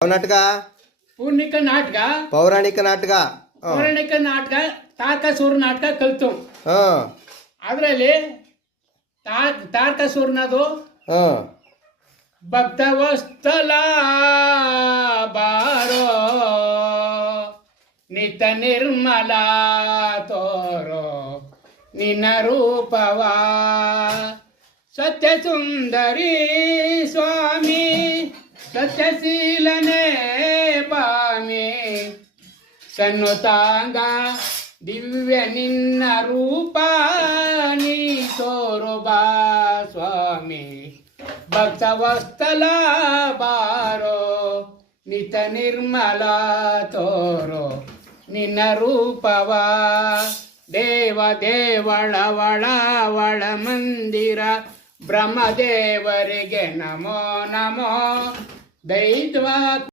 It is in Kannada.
ನಾಟಕ ಪೂರ್ಣಿಕ ನಾಟಕ ಪೌರಾಣಿಕ ನಾಟಕ ಪೌರಾಣಿಕ ನಾಟಕ ತಾರಕಾಸುರ ನಾಟಕ ಕಲ್ತು ಹ್ಮ್ ಅದರಲ್ಲಿ ತಾರಕಾಸುರನದು ಹ್ಮ್ ಭಕ್ತವಸ್ಥಲ ಬಾರೋ ನಿತ ನಿರ್ಮಲ ತೋರೋ ನಿನ್ನ ರೂಪವ ಸತ್ಯ ಸುಂದರಿ ಸ್ವಾಮಿ ಸತ್ಯಶೀಲನೆ ಪಾಮಿ ಸನ್ನುತಾಂಗ ದಿವ್ಯ ನಿನ್ನ ರೂಪ ನೀ ತೋರು ಬಾ ಸ್ವಾಮಿ ಭಕ್ತವಸ್ಥಲ ಬಾರೋ ನಿತ ನಿರ್ಮಲ ತೋರೋ ನಿನ್ನ ರೂಪವ ದೇವ ದೇವಳ ಒಳ ಮಂದಿರ ಬ್ರಹ್ಮದೇವರಿಗೆ ನಮೋ ನಮೋ ದೈತ್ವ